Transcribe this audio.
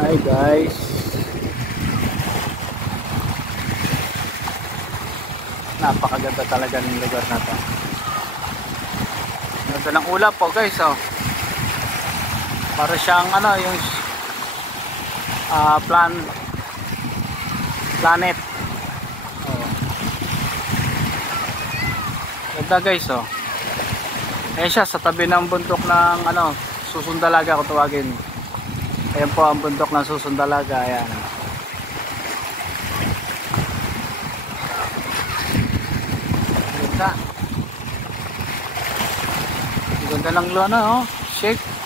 Hi guys. Napakaganda talaga ng lugar na to. Ganda ng ulap po guys, oh. Para siyang ano, yung planet. Oh. Ganda guys, oh. Ayan siya sa tabi ng bundok ng ano, Susundalaga kung tawagin. Ayan po ang bundok ng Susundalaga, ayan. Ganda. Ganda ng lona, oh. Shake.